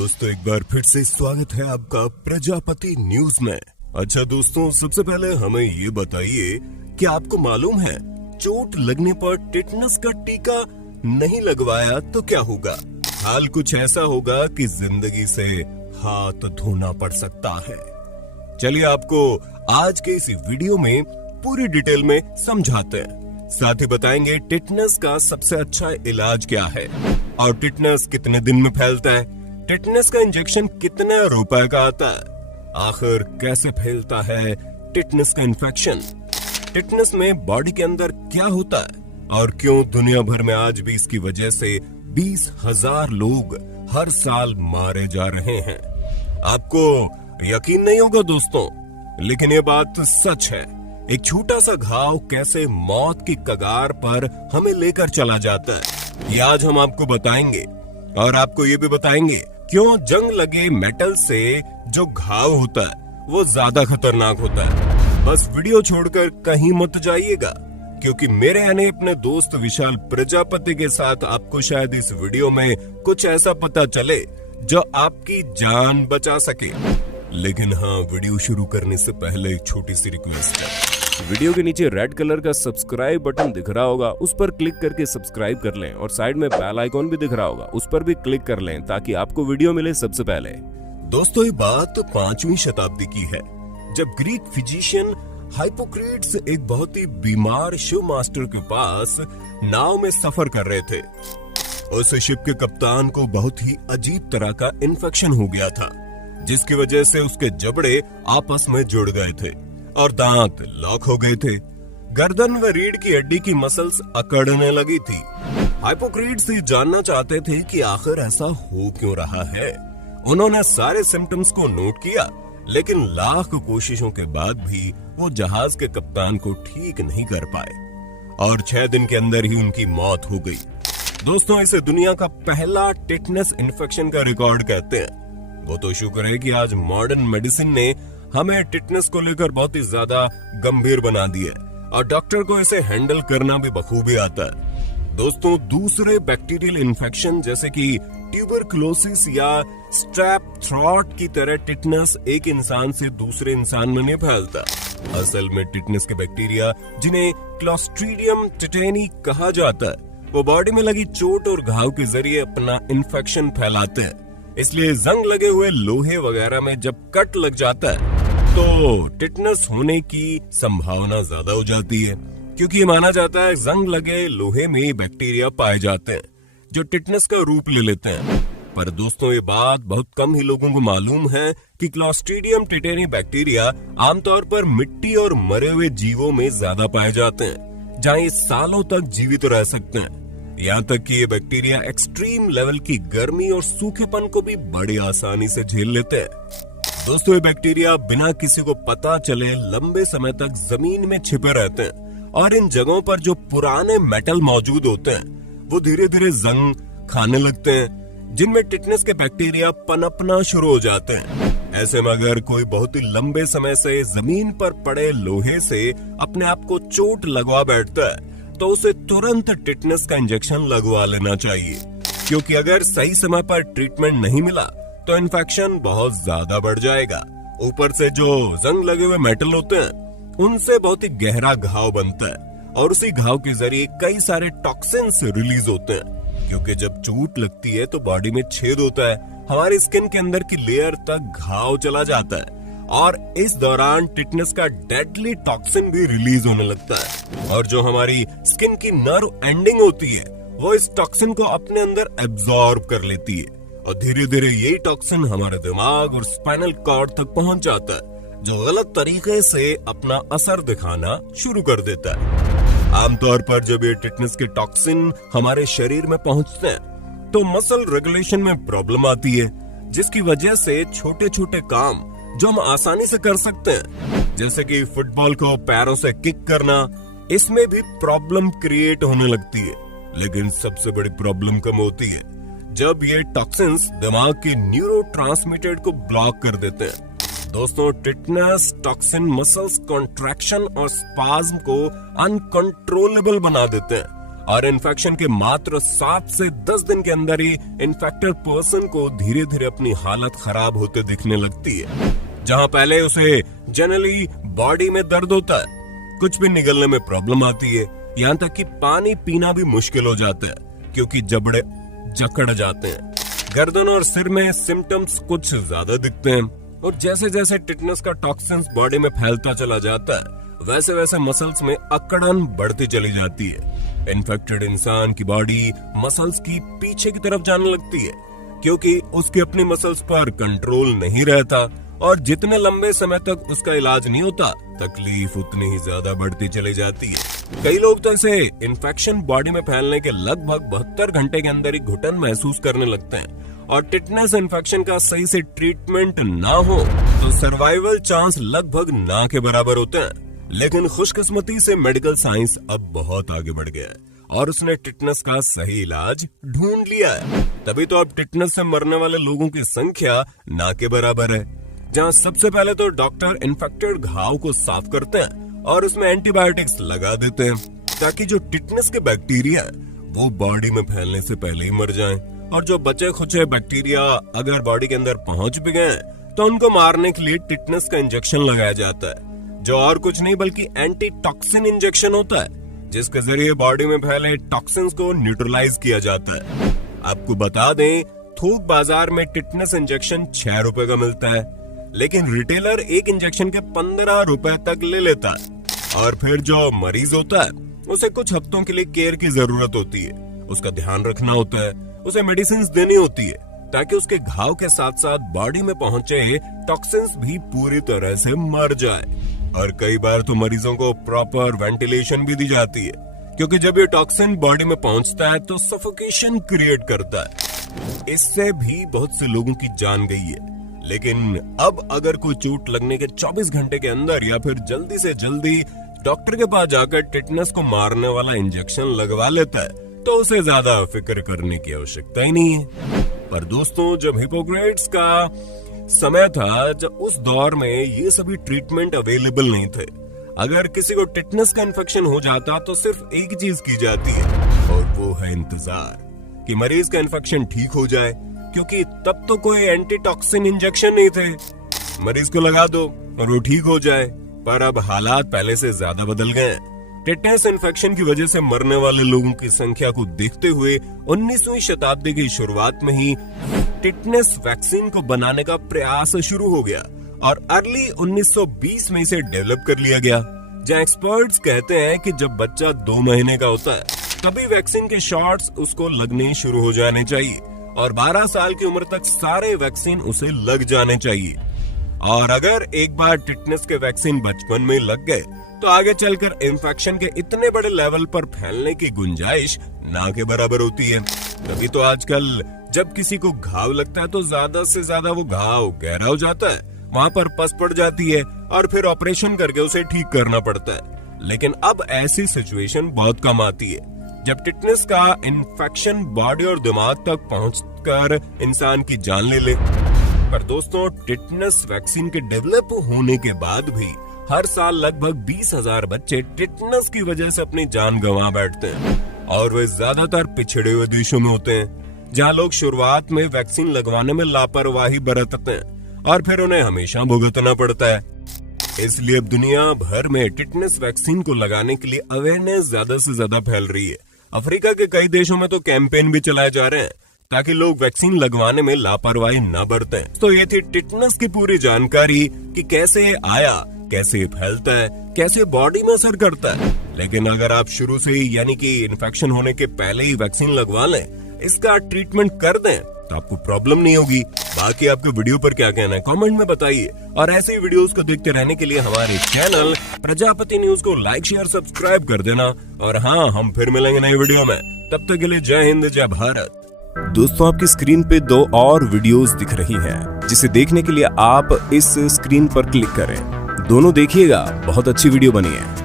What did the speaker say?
दोस्तों, एक बार फिर से स्वागत है आपका प्रजापति न्यूज में। अच्छा दोस्तों, सबसे पहले हमें ये बताइए कि आपको मालूम है चोट लगने पर टिटनस का टीका नहीं लगवाया तो क्या होगा? हाल कुछ ऐसा होगा कि जिंदगी से हाथ धोना पड़ सकता है। चलिए आपको आज के इस वीडियो में पूरी डिटेल में समझाते हैं। साथ ही बताएंगे टिटनस का सबसे अच्छा इलाज क्या है और टिटनस कितने दिन में फैलता है, टिटनस का इंजेक्शन कितने रुपए का आता है, आखिर कैसे फैलता है टिटनस का इन्फेक्शन, टिटनस में बॉडी के अंदर क्या होता है और क्यों दुनिया भर में आज भी इसकी वजह से 20,000 लोग हर साल मारे जा रहे हैं। आपको यकीन नहीं होगा दोस्तों, लेकिन ये बात सच है। एक छोटा सा घाव कैसे मौत की कगार पर हमें लेकर चला जाता है, ये आज हम आपको बताएंगे। और आपको ये भी बताएंगे क्यों जंग लगे मेटल से जो घाव होता है वो ज्यादा खतरनाक होता है। बस वीडियो छोड़कर कहीं मत जाइएगा, क्योंकि मेरे यानी अपने दोस्त विशाल प्रजापति के साथ आपको शायद इस वीडियो में कुछ ऐसा पता चले जो आपकी जान बचा सके। लेकिन हाँ, वीडियो शुरू करने से पहले एक छोटी सी रिक्वेस्ट है। वीडियो के नीचे रेड कलर का सब्सक्राइब बटन दिख रहा होगा, उस पर क्लिक करके सब्सक्राइब कर लें और साइड में बेल आइकॉन भी दिख रहा होगा, उस पर भी क्लिक कर लें ताकि आपको वीडियो मिले सबसे पहले। दोस्तों, ये बात 5वीं शताब्दी की है, जब ग्रीक फिजिशियन हाइपोक्रेट्स एक बहुत ही बीमार शिव मास्टर के पास नाव में सफर कर रहे थे। उस शिप के कप्तान को बहुत ही अजीब तरह का इन्फेक्शन हो गया था, जिसकी वजह से उसके जबड़े आपस में जुड़ गए थे और दांत लॉक हो गए थे। गर्दन व रीढ़ की हड्डी की मसल्स अकड़ने लगी थी। हाइपोक्रेट्स जानना चाहते थे कि आखिर ऐसा हो क्यों रहा है। उन्होंने सारे सिम्टम्स को नोट किया, लेकिन लाख कोशिशों के बाद भी वो जहाज के कप्तान को ठीक नहीं कर पाए और 6 दिन के अंदर ही उनकी मौत हो गई। दोस्तों, इसे दुनिया का पहला टिटनस इन्फेक्शन का रिकॉर्ड कहते हैं। वो तो शुक्र है कि आज मॉडर्न मेडिसिन ने हमें टिटनस को लेकर बहुत ही ज्यादा गंभीर बना दिया और डॉक्टर को इसे हैंडल करना भी बखूबी आता है। दोस्तों, दूसरे बैक्टीरियल इन्फेक्शन जैसे कि ट्यूबरकुलोसिस या स्ट्रेप थ्रॉट की तरह टिटनस एक इंसान से दूसरे इंसान में नहीं फैलता। असल में टिटनस के बैक्टीरिया, जिन्हें क्लोस्ट्रीडियम टेटेनी कहा जाता है, वो बॉडी में लगी चोट और घाव के जरिए अपना इन्फेक्शन फैलाते हैं। इसलिए जंग लगे हुए लोहे वगैरह में जब कट लग जाता है तो टिटनस होने की संभावना ज्यादा हो जाती है, क्योंकि ये माना जाता है जंग लगे लोहे में बैक्टीरिया पाए जाते हैं जो टिटनस का रूप ले लेते हैं। पर दोस्तों, ये बात बहुत कम ही लोगों को मालूम है कि क्लोस्ट्रीडियम टेटेनी बैक्टीरिया आमतौर पर मिट्टी और मरे हुए जीवों में ज्यादा पाए जाते हैं, जहाँ ये सालों तक जीवित रह सकते हैं। यहाँ तक कि ये बैक्टीरिया एक्सट्रीम लेवल की गर्मी और सूखेपन को भी बड़ी आसानी से झेल लेते हैं। दोस्तों, ये बैक्टीरिया बिना किसी को पता चले लंबे समय तक जमीन में छिपे रहते हैं और इन जगहों पर जो पुराने मेटल मौजूद होते हैं वो धीरे धीरे जंग खाने लगते हैं, जिनमें टिटनस के बैक्टीरिया पनपना शुरू हो जाते हैं। ऐसे में अगर कोई बहुत ही लंबे समय से जमीन पर पड़े लोहे से अपने आप को चोट लगवा बैठता है तो उसे तुरंत टिटनस का इंजेक्शन लगवा लेना चाहिए, क्योंकि अगर सही समय पर ट्रीटमेंट नहीं मिला तो इन्फेक्शन बहुत ज्यादा बढ़ जाएगा। ऊपर से जो जंग लगे हुए मेटल होते हैं उनसे बहुत ही गहरा घाव बनता है और उसी घाव के जरिए कई सारे टॉक्सिन्स रिलीज होते हैं, क्योंकि जब चोट लगती है तो बॉडी में छेद होता है, हमारी स्किन के अंदर की लेयर तक घाव चला जाता है और इस दौरान टिटनस का डेडली टॉक्सिन भी रिलीज होने लगता है और जो हमारी स्किन की नर्व एंडिंग होती है वो इस टॉक्सिन को अपने अंदर एब्जॉर्ब कर लेती है और धीरे धीरे यही टॉक्सिन हमारे दिमाग और स्पाइनल कॉर्ड तक पहुंच जाता है, जो गलत तरीके से अपना असर दिखाना शुरू कर देता है। आमतौर पर जब ये टिटनस के टॉक्सिन हमारे शरीर में पहुंचते हैं तो मसल रेगुलेशन में प्रॉब्लम आती है, जिसकी वजह से छोटे छोटे काम जो हम आसानी से कर सकते हैं, जैसे कि फुटबॉल को पैरों से किक करना, इसमें भी प्रॉब्लम क्रिएट होने लगती है। लेकिन सबसे बड़ी प्रॉब्लम कब होती है? जब ये टॉक्सिन्स दिमाग के न्यूरोट्रांसमीटर को ब्लॉक कर देते हैं। दोस्तों, टिटनस टॉक्सिन मसल्स कॉन्ट्रैक्शन और स्पाज्म को अनकंट्रोलेबल बना देते हैं और इन्फेक्शन के मात्र 7 से 10 दिन के अंदर ही इन्फेक्टेड पर्सन को धीरे धीरे अपनी हालत खराब होते दिखने लगती है। जहां पहले उसे जनरली बॉडी में दर्द होता है, कुछ भी निगलने में प्रॉब्लम आती है, यहाँ तक कि पानी पीना भी मुश्किल हो जाता है क्योंकि जबड़े जकड़ जाते हैं। गर्दन और सिर में सिम्टम्स कुछ ज्यादा दिखते हैं और जैसे जैसे टिटनेस का टॉक्सिन्स बॉडी में फैलता चला जाता है वैसे वैसे मसल्स में अकड़न बढ़ती चली जाती है। इन्फेक्टेड इंसान की बॉडी मसल्स की पीछे की तरफ जाने लगती है क्योंकि उसकी अपनी मसल्स पर कंट्रोल नहीं रहता और जितने लंबे समय तक उसका इलाज नहीं होता तकलीफ उतनी ही ज्यादा बढ़ती चली जाती है। कई लोग तो इसे इन्फेक्शन बॉडी में फैलने के लगभग 72 घंटे के अंदर ही घुटन महसूस करने लगते हैं और टिटनेस इन्फेक्शन का सही से ट्रीटमेंट ना हो तो सर्वाइवल चांस लगभग ना के बराबर होते हैं। लेकिन खुशकिस्मती से मेडिकल साइंस अब बहुत आगे बढ़ गया है और उसने टिटनेस का सही इलाज ढूंढ लिया है। तभी तो अब टिटनेस से मरने वाले लोगों की संख्या ना के बराबर है। जहां सबसे पहले तो डॉक्टर इन्फेक्टेड घाव को साफ करते हैं और उसमें एंटीबायोटिक्स लगा देते हैं ताकि जो टिटनेस के बैक्टीरिया वो बॉडी में फैलने से पहले ही मर जाएं और जो बचे खुचे बैक्टीरिया अगर बॉडी के अंदर पहुंच भी गए तो उनको मारने के लिए टिटनेस का इंजेक्शन लगाया जाता है, जो और कुछ नहीं बल्कि एंटी टॉक्सिन इंजेक्शन होता है जिसके जरिए बॉडी में फैले टॉक्सिन्स को न्यूट्रलाइज किया जाता है। आपको बता दें, थोक बाजार में टिटनेस इंजेक्शन 6 रुपए का मिलता है लेकिन रिटेलर एक इंजेक्शन के 15 रुपए तक ले लेता है। और फिर जो मरीज होता है उसे कुछ हफ्तों के लिए केयर की जरूरत होती है, उसका ध्यान रखना होता है, उसे मेडिसिन देनी होती है ताकि उसके घाव के साथ साथ बॉडी में पहुंचे टॉक्सिन्स भी पूरी तरह से मर जाए। और कई बार तो मरीजों को प्रॉपर वेंटिलेशन भी दी जाती है क्योंकि जब ये टॉक्सिन बॉडी में पहुंचता है तो सफोकेशन क्रिएट करता है। इससे भी बहुत से लोगों की जान गई है। लेकिन अब अगर कोई चोट लगने के 24 घंटे के अंदर या फिर जल्दी से जल्दी डॉक्टर के पास जाकर टिटनेस को मारने वाला इंजेक्शन लगवा लेता है तो उसे ज्यादा फिक्र करने की आवश्यकता ही नहीं है। पर दोस्तों, जब हिपोक्रेट्स का समय था जब उस दौर में ये सभी ट्रीटमेंट अवेलेबल नहीं थे। अगर किसी को टिटनेस का इन्फेक्शन हो जाता तो सिर्फ एक चीज की जाती है और वो है इंतजार कि मरीज का इन्फेक्शन ठीक हो जाए, क्योंकि तब तो कोई एंटी टॉक्सिन इंजेक्शन नहीं थे। मरीज को लगा दो और वो ठीक हो जाए। पर अब हालात पहले से ज्यादा बदल गए हैं। टिटनेस इन्फेक्शन की वजह से मरने वाले लोगों की संख्या को देखते हुए 19वीं शताब्दी की शुरुआत में ही टिटनेस वैक्सीन को बनाने का प्रयास शुरू हो गया और अर्ली 1920 में इसे डेवलप कर लिया गया। जहां एक्सपर्ट्स कहते हैं कि जब बच्चा 2 महीने का होता है तभी वैक्सीन के शॉट्स उसको लगने शुरू हो जाने चाहिए और 12 साल की उम्र तक सारे वैक्सीन उसे लग जाने चाहिए। और अगर एक बार टिटनेस के वैक्सीन बचपन में लग गए तो आगे चलकर इन्फेक्शन के इतने बड़े लेवल पर फैलने की गुंजाइश ना के बराबर होती है। तभी तो आजकल जब किसी को घाव लगता है तो ज्यादा से ज्यादा वो घाव गहरा हो जाता है, वहां पर पस पड़ जाती है और फिर ऑपरेशन करके उसे ठीक करना पड़ता है। लेकिन अब ऐसी सिचुएशन बहुत कम आती है जब टिटनेस का इन्फेक्शन बॉडी और दिमाग तक पहुंचकर इंसान की जान ले ले। पर दोस्तों, टिटनेस वैक्सीन के डेवलप होने के बाद भी हर साल लगभग 20,000 बच्चे टिटनेस की वजह से अपनी जान गंवा बैठते हैं और वे ज्यादातर पिछड़े हुए देशों में होते हैं जहां लोग शुरुआत में वैक्सीन लगवाने में लापरवाही बरतते हैं और फिर उन्हें हमेशा भुगतना पड़ता है। इसलिए अब दुनिया भर में टिटनेस वैक्सीन को लगाने के लिए अवेयरनेस ज्यादा से ज्यादा फैल रही है। अफ्रीका के कई देशों में तो कैंपेन भी चलाए जा रहे हैं ताकि लोग वैक्सीन लगवाने में लापरवाही न बरतें। तो ये थी टिटनेस की पूरी जानकारी कि कैसे आया, कैसे फैलता है, कैसे बॉडी में असर करता है। लेकिन अगर आप शुरू से ही यानी कि इन्फेक्शन होने के पहले ही वैक्सीन लगवा लें, इसका ट्रीटमेंट कर दें तो आपको प्रॉब्लम नहीं होगी। बाकी आपके वीडियो पर क्या कहना है कमेंट में बताइए और ऐसे वीडियोस को देखते रहने के लिए हमारे चैनल प्रजापति न्यूज को लाइक शेयर सब्सक्राइब कर देना। और हाँ, हम फिर मिलेंगे नई वीडियो में, तब तक के लिए जय हिंद जय भारत। दोस्तों, आपकी स्क्रीन पे 2 और वीडियोस दिख रही हैं, जिसे देखने के लिए आप इस स्क्रीन पर क्लिक करें। दोनों देखिएगा, बहुत अच्छी वीडियो बनी है।